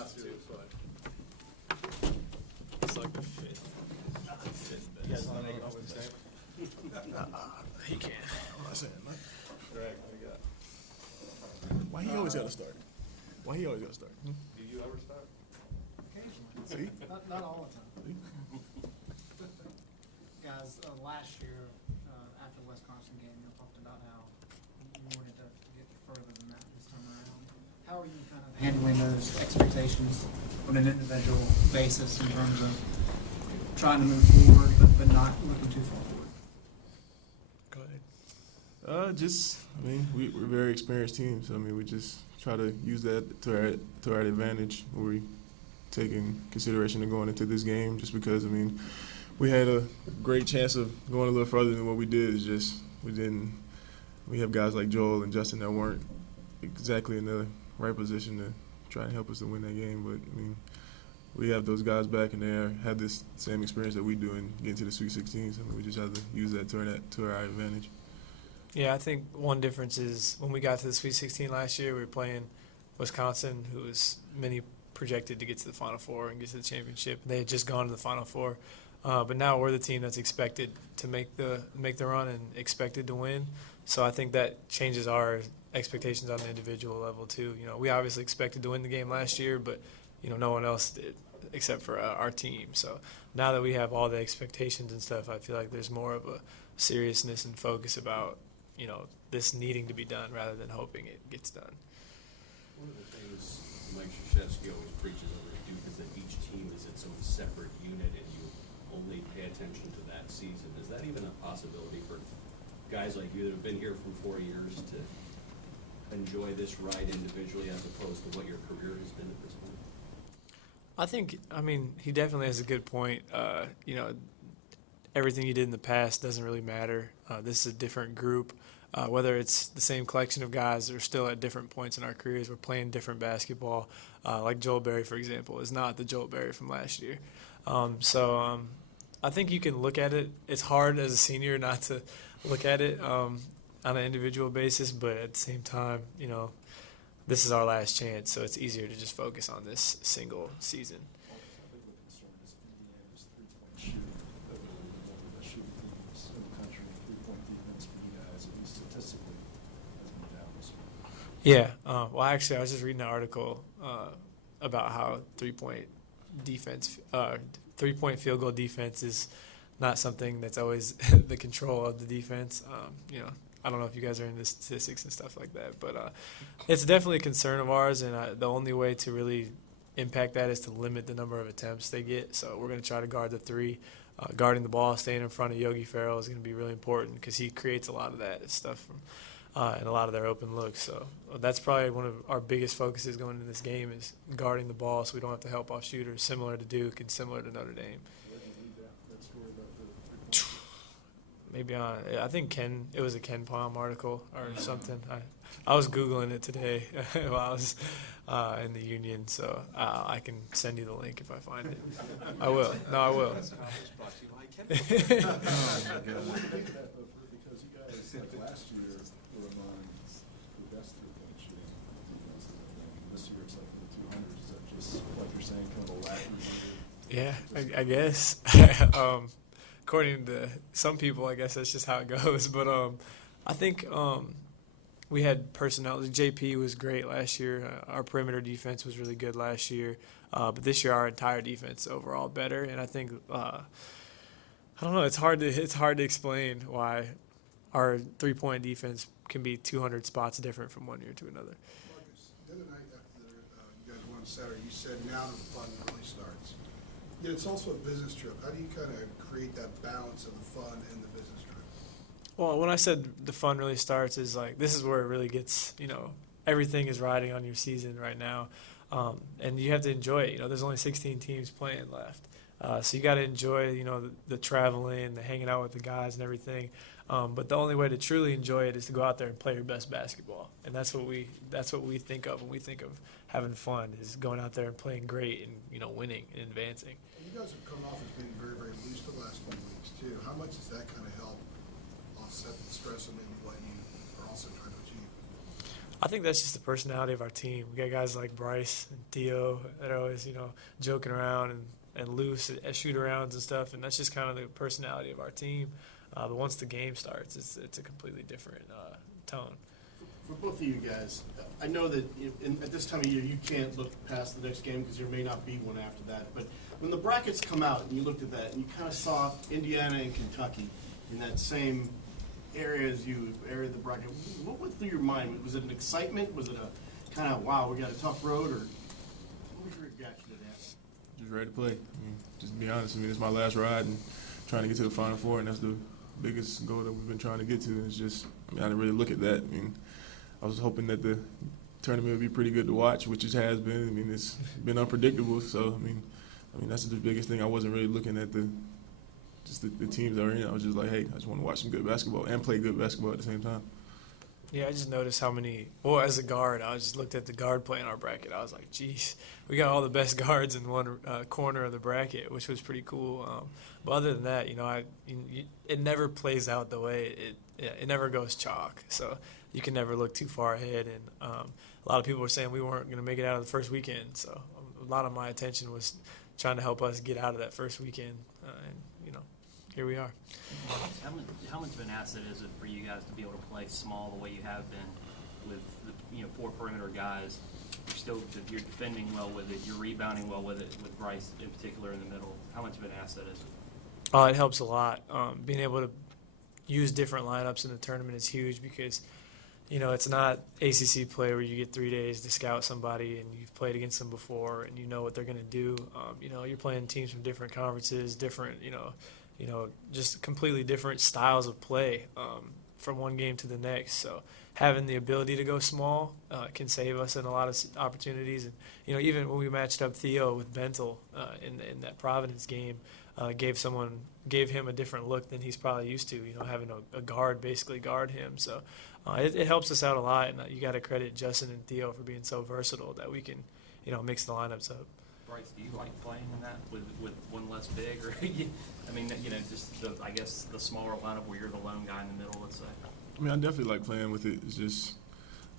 last two. It's like the fifth best. You guys want to make it over the same? He can. I'm not saying nothing. Greg, what do you got? Why he always got to start? Why he always got to start? Do you ever start? See? Not all the time. Guys, last year, after the Wisconsin game, you talked about how you wanted to get further than that this time around. How are you kind of handling those expectations on an individual basis in terms of trying to move forward, but not looking too far forward? Go ahead. We're a very experienced team, so we just try to use that to our advantage when we take in consideration of going into this game. Just because we had a great chance of going a little further than what we did. It's just we have guys like Joel and Justin that weren't exactly in the right position to try and help us to win that game. But we have those guys back and they have this same experience that we do in getting to the Sweet 16. So we just have to use that to our advantage. Yeah, I think one difference is when we got to the Sweet 16 last year, we were playing Wisconsin, who was many projected to get to the Final Four and get to the championship. They had just gone to the Final Four. But now we're the team that's expected to make the run and expected to win. So I think that changes our expectations on the individual level too. We obviously expected to win the game last year, but no one else did except for our team. So now that we have all the expectations and stuff, I feel like there's more of a seriousness and focus about this needing to be done rather than hoping it gets done. One of the things Mike Krzyzewski always preaches over at Duke is that each team is its own separate unit and you only pay attention to that season. Is that even a possibility for guys like you that have been here for 4 years to enjoy this ride individually as opposed to what your career has been at this point? He definitely has a good point. Everything you did in the past doesn't really matter. This is a different group. Whether it's the same collection of guys that are still at different points in our careers, we're playing different basketball. Like Joel Berry, for example, is not the Joel Berry from last year. I think you can look at it. It's hard as a senior not to look at it on an individual basis, but at the same time, this is our last chance, so it's easier to just focus on this single season. Yeah. Actually, I was just reading an article about how three-point field goal defense is not something that's always the control of the defense. I don't know if you guys are into statistics and stuff like that, but it's definitely a concern of ours, and the only way to really impact that is to limit the number of attempts they get. So we're going to try to guard the three. Guarding the ball, staying in front of Yogi Ferrell is going to be really important because he creates a lot of that stuff and a lot of their open looks. So that's probably one of our biggest focuses going into this game is guarding the ball so we don't have to help off shooters, similar to Duke and similar to Notre Dame. Maybe I think it was a Ken Palm article or something. I was Googling it today while I was in the Union, so I can send you the link if I find it. I will. No, I will. Because you guys, last year, were among the best three-point shooting defense in the league. This year it's like in the 200s. Is that just, like you're saying, kind of a lack of? Yeah, I guess. According to some people, I guess that's just how it goes. But I think we had personnel. JP was great last year. Our perimeter defense was really good last year. But this year, our entire defense overall better. And I think I don't know. It's hard to explain why our three-point defense can be 200 spots different from one year to another. Marcus, the other night after you guys won Saturday, you said now the fun really starts. Yet it's also a business trip. How do you kind of create that balance of the fun and the business trip? Well, when I said the fun really starts is like this is where it really gets, everything is riding on your season right now. And you have to enjoy it. There's only 16 teams playing left. So you got to enjoy, the traveling, the hanging out with the guys and everything. But the only way to truly enjoy it is to go out there and play your best basketball. And that's what we think of when we think of having fun, is going out there and playing great and, winning and advancing. And you guys have come off as being very, very loose the last few weeks, too. How much does that kind of help offset the stress of maybe what you are also trying to achieve? I think that's just the personality of our team. We got guys like Bryce and Theo that are always, joking around and loose at shoot-arounds and stuff, and that's just kind of the personality of our team. But once the game starts, it's a completely different tone. For both of you guys, I know that at this time of year, you can't look past the next game because there may not be one after that. But when the brackets come out and you looked at that and you kind of saw Indiana and Kentucky in that same area of the bracket, what went through your mind? Was it an excitement? Was it a kind of, wow, we got a tough road? Or what was your reaction to that? Just ready to play. Just to be honest, it's my last ride and trying to get to the Final Four, and that's the biggest goal that we've been trying to get to. And it's just, I didn't really look at that. I was hoping that the tournament would be pretty good to watch, which it has been. It's been unpredictable. So, that's the biggest thing. I wasn't really looking at the teams that are in it. I was just like, hey, I just want to watch some good basketball and play good basketball at the same time. Yeah, I just noticed how many. Well, as a guard, I just looked at the guard play in our bracket. I was like, geez, we got all the best guards in one corner of the bracket, which was pretty cool. But other than that, it never plays out the way it never goes chalk. So you can never look too far ahead. And a lot of people were saying we weren't going to make it out of the first weekend. So a lot of my attention was trying to help us get out of that first weekend. Here we are. How much of an asset is it for you guys to be able to play small the way you have been with the 4 perimeter guys? You're defending well with it. You're rebounding well with it, with Brice in particular in the middle. How much of an asset is it? It helps a lot. Being able to use different lineups in the tournament is huge because, it's not ACC play where you get 3 days to scout somebody and you've played against them before and you know what they're going to do. You're playing teams from different conferences, different, just completely different styles of play from one game to the next. So having the ability to go small can save us in a lot of opportunities. And, even when we matched up Theo with Bentel in that Providence game, gave him a different look than he's probably used to, having a guard basically guard him. So it helps us out a lot. And you got to credit Justin and Theo for being so versatile that we can, mix the lineups up. Brice, do you like playing in that with one less big, or just the smaller lineup where you're the lone guy in the middle, let's say? I definitely like playing with it. It's just,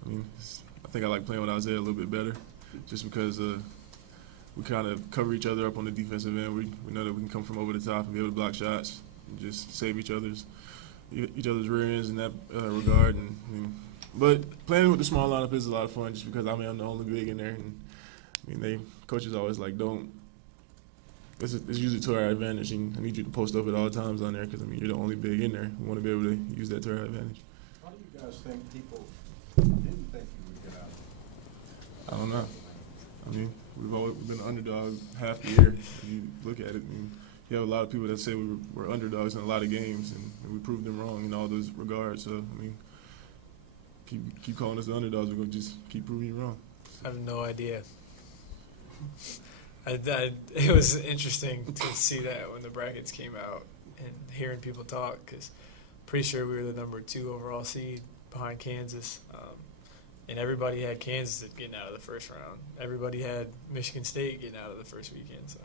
I think I like playing with Isaiah a little bit better, just because we kind of cover each other up on the defensive end. We know that we can come from over the top and be able to block shots and just save each other's rear ends in that regard. But playing with the small lineup is a lot of fun, just because I'm the only big in there, and coaches always like, don't. It's usually to our advantage, and I need you to post up at all times on there because you're the only big in there. We want to be able to use that to our advantage. How do you guys think people didn't think you would get out? I don't know. We've always been an underdog half the year. If you look at it, you have a lot of people that say we were underdogs in a lot of games, and we proved them wrong in all those regards. So keep calling us the underdogs. We're gonna just keep proving you wrong. I have no idea. It was interesting to see that when the brackets came out and hearing people talk, because pretty sure we were the number 2 overall seed behind Kansas, and everybody had Kansas getting out of the first round. Everybody had Michigan State getting out of the first weekend. So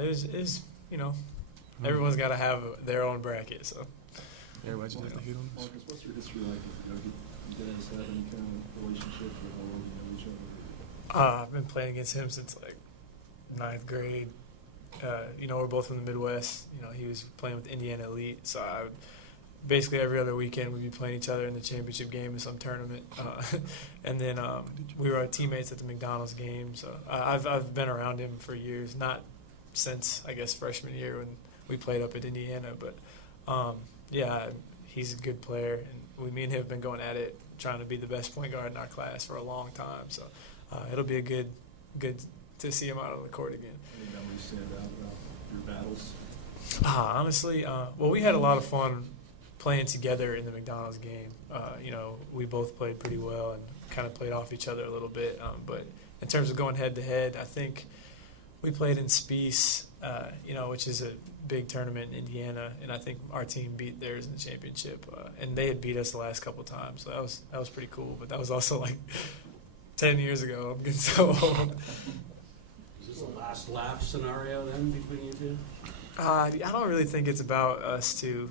it was everyone's got to have their own bracket. So Everybody just has to hit on this. Marcus, what's your history like? Do you guys have any kind of relationship with how long you know each other? I've been playing against him since 9th grade. We're both from the Midwest. He was playing with Indiana Elite, so basically every other weekend we'd be playing each other in the championship game in some tournament. And then we were teammates at the McDonald's game. So I've been around him for years, not since I guess freshman year when we played up at Indiana, but he's a good player, and me and him have been going at it, trying to be the best point guard in our class for a long time. So it'll be a good to see him out on the court again. Any memories stand out about your battles? Honestly, we had a lot of fun playing together in the McDonald's game. We both played pretty well and kind of played off each other a little bit. But in terms of going head-to-head, I think we played in Spiece, which is a big tournament in Indiana, and I think our team beat theirs in the championship. And they had beat us the last couple of times, so that was pretty cool. But that was also 10 years ago. I'm getting so old. Is this a last laugh scenario then between you two? I don't really think it's about us two.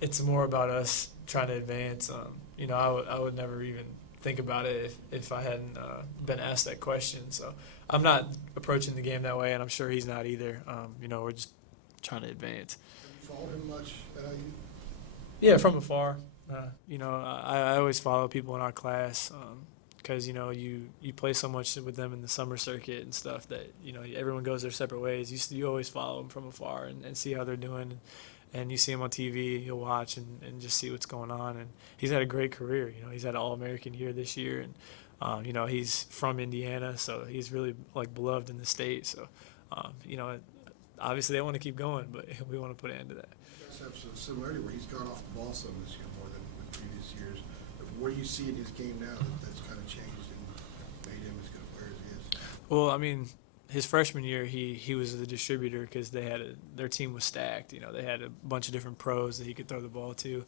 It's more about us trying to advance. I would never even think about it if I hadn't been asked that question. So I'm not approaching the game that way, and I'm sure he's not either. We're just trying to advance. Have you followed him much at IU? Yeah, from afar. I always follow people in our class because you play so much with them in the summer circuit and stuff that everyone goes their separate ways. You always follow them from afar and see how they're doing, and you see him on TV. You'll watch and just see what's going on. And he's had a great career. He's had an All-American year this year, and he's from Indiana, so he's really beloved in the state. So obviously they want to keep going, but we want to put an end to that. You guys have some similarity where he's gone off the ball some this year more than in previous years. But what do you see in his game now that's kind of changed and made him as good a player as he is? Well, I mean, his freshman year, he was the distributor because their team was stacked. They had a bunch of different pros that he could throw the ball to.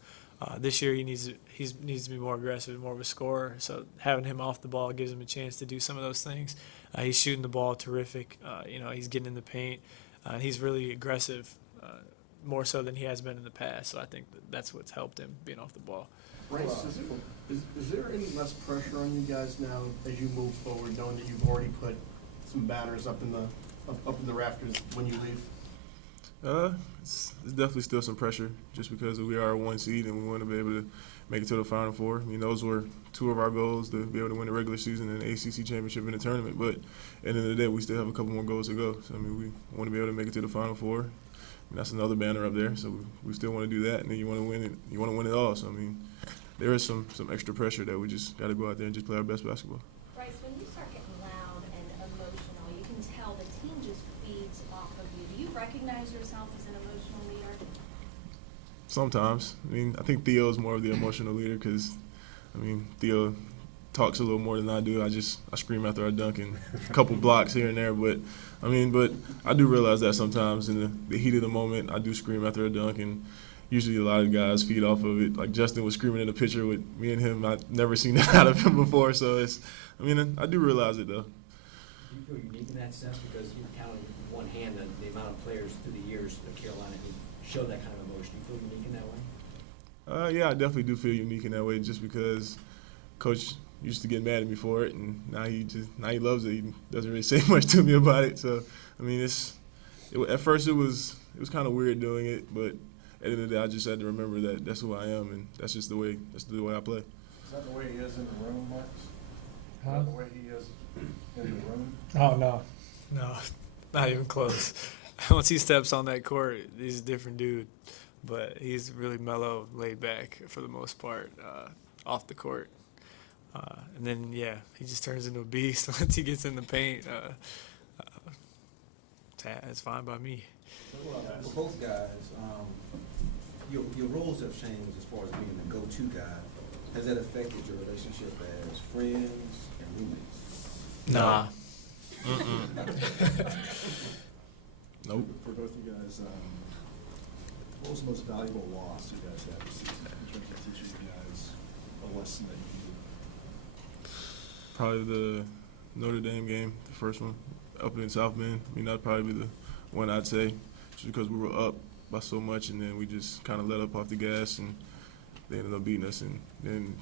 This year, he needs to be more aggressive, more of a scorer. So having him off the ball gives him a chance to do some of those things. He's shooting the ball terrific. He's getting in the paint. He's really aggressive, more so than he has been in the past. So I think that's what's helped him being off the ball. Bryce, is there any less pressure on you guys now as you move forward, knowing that you've already put some banners up in the rafters when you leave? It's definitely still some pressure just because we are a 1 seed and we want to be able to make it to the Final Four. Those were two of our goals, to be able to win the regular season and the ACC championship in the tournament. But at the end of the day, we still have a couple more goals to go. So, we want to be able to make it to the Final Four. And that's another banner up there. So we still want to do that. And then you want to win it. You want to win it all. So, there is some extra pressure that we just got to go out there and just play our best basketball. Bryce, when you start getting loud and emotional, you can tell the team just feeds off of you. Do you recognize yourself as an emotional leader? Sometimes. I think Theo is more of the emotional leader because, Theo talks a little more than I do. I scream after I dunk and a couple blocks here and there. But I do realize that sometimes in the heat of the moment, I do scream after a dunk, and usually a lot of guys feed off of it. Like Justin was screaming in the picture with me and him. I've never seen that out of him before. So I do realize it though. Do you feel unique in that sense because you count on one hand the amount of players through the years of Carolina who show that kind of emotion? Do you feel unique in that way? Yeah, I definitely do feel unique in that way just because Coach used to get mad at me for it, and now he loves it. He doesn't really say much to me about it. So, at first it was kind of weird doing it, but at the end of the day, I just had to remember that that's who I am, and that's just the way I play. Is that the way he is in the room, Marcus? Is Huh? that the way he is in the room? Oh, no, not even close. Once he steps on that court, he's a different dude. But he's really mellow, laid back for the most part off the court. And then, he just turns into a beast once he gets in the paint. It's fine by me. For both guys, your roles have changed as far as being the go-to guy. Has that affected your relationship as friends and roommates? Nah. Nope. For both you guys, what was the most valuable loss you guys had this season in terms of teaching you guys a lesson that you needed? Probably the Notre Dame game, the first one, up in South Bend. That'd probably be the one I'd say, just because we were up by so much, and then we just kind of let up off the gas, and they ended up beating us. And then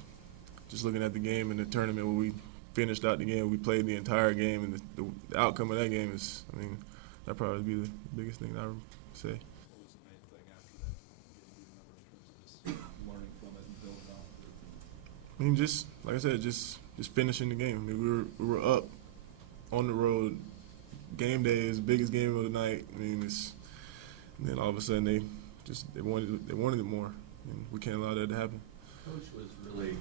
just looking at the game in the tournament where we finished out the game, we played the entire game, and the outcome of that game is, that'd probably be the biggest thing I would say. What was the main thing after that you guys remember in terms of just learning from it and building off of it? Just like I said, just finishing the game. We were up on the road. Game day is the biggest game of the night. And then all of a sudden they wanted it more, and we can't allow that to happen. Coach was really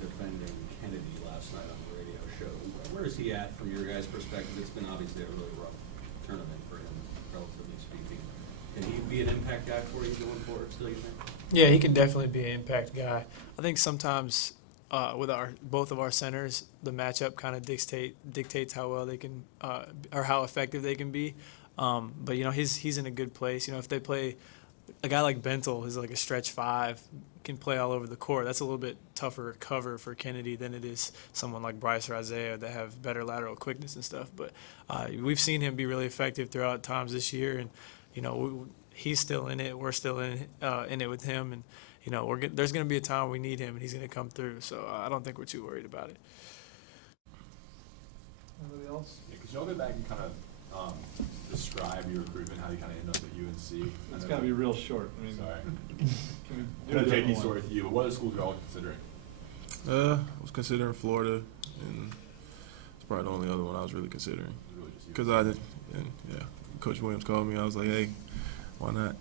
defending Kennedy last night on the radio show. Where is he at from your guys' perspective? It's been obviously a really rough tournament for him, relatively speaking. Can he be an impact guy for you going forward still, you think? Yeah, he can definitely be an impact guy. I think sometimes with both of our centers, the matchup kind of dictates how well they can or how effective they can be. But he's in a good place. If they play a guy like Bentel, who's like a stretch five, can play all over the court. That's a little bit tougher cover for Kennedy than it is someone like Brice or Isaiah that have better lateral quickness and stuff. But we've seen him be really effective throughout times this year, and he's still in it. We're still in it with him, you know, there's going to be a time we need him, and he's going to come through. So I don't think we're too worried about it. Anybody else? Yeah, could y'all go back and kind of describe your recruitment, how you kind of ended up at UNC? It's gotta be real short. I mean, Sorry. can we do No, a different JT one? story with you, but what other schools are y'all considering? I was considering Florida, and it's probably the only other one I was really considering. Is it really just you? Because yeah, Coach Williams called me. I was like, hey, why not?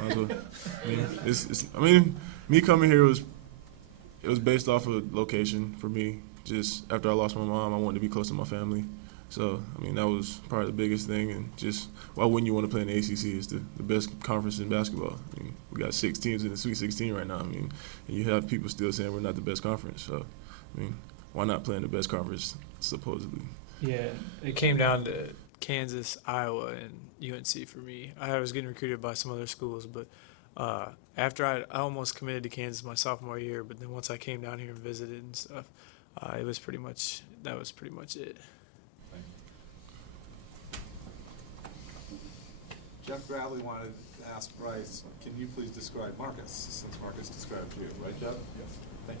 Might as well. I mean, me coming here it was based off of location for me. Just after I lost my mom, I wanted to be close to my family. So, I mean, that was probably the biggest thing. And just why wouldn't you want to play in the ACC? It's the best conference in basketball. I mean, we got 6 teams in the Sweet 16 right now. I mean, and you have people still saying we're not the best conference. So, I mean, why not play in the best conference, supposedly? Yeah, it came down to Kansas, Iowa, and UNC for me. I was getting recruited by some other schools, but after I almost committed to Kansas my sophomore year, but then once I came down here and visited and stuff, that was pretty much it. Jeff Bradley wanted to ask Brice, can you please describe Marcus, since Marcus described you, right, Jeff? Yes. Thank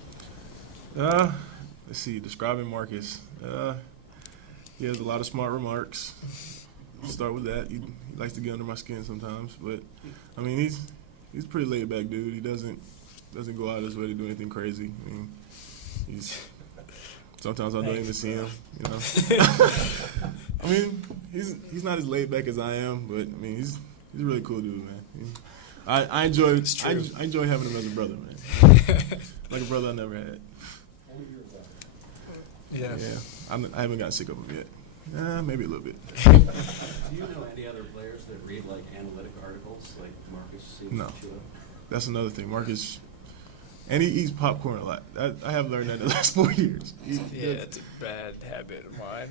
you. Let's see, describing Marcus. He has a lot of smart remarks. Start with that. He likes to get under my skin sometimes, but I mean, he's a pretty laid back dude. He doesn't go out of his way to do anything crazy. I mean, sometimes I don't even see him, you know. I mean, he's not as laid back as I am, but I mean, he's a really cool dude, man. I enjoy having him as a brother, man. Like a brother I never had. Yeah. I haven't gotten sick of him yet. Maybe a little bit. Do you know any other players that read like analytic articles like Marcus seems No. to? That's another thing. Marcus, and he eats popcorn a lot. I have learned that the last 4 years. Yeah, it's a bad habit of mine.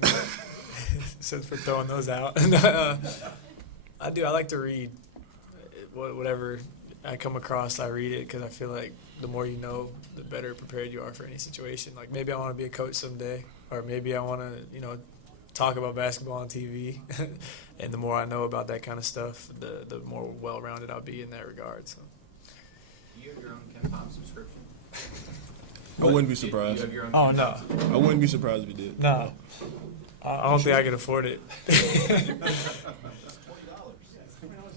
Since we're throwing those out. I do. I like to read. Whatever I come across, I read it because I feel like the more you know, the better prepared you are for any situation. Like maybe I want to be a coach someday, or maybe I want to, talk about basketball on TV. And the more I know about that kind of stuff, the more well-rounded I'll be in that regard. So. Do you have your own Ken Pom subscription? I wouldn't be surprised. You have your own Oh, Ken no. Pom subscription? I wouldn't be surprised if he did. No, I don't think I can afford it. $20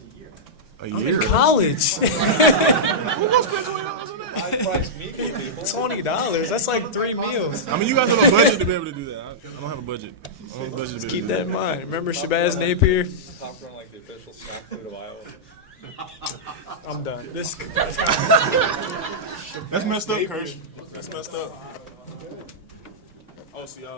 a year. A year? College. Who wants to spend $20 on that? High price meeting people. $20. That's like 3 meals. I mean, you guys have a budget to be able to do that. I don't have a budget. I don't have a budget to be Keep able to that do in mind. Remember Shabazz Napier? Popcorn like the official snack food of Iowa. I'm done. This. That's messed up, Kirsch. That's messed up. Oh, see y'all.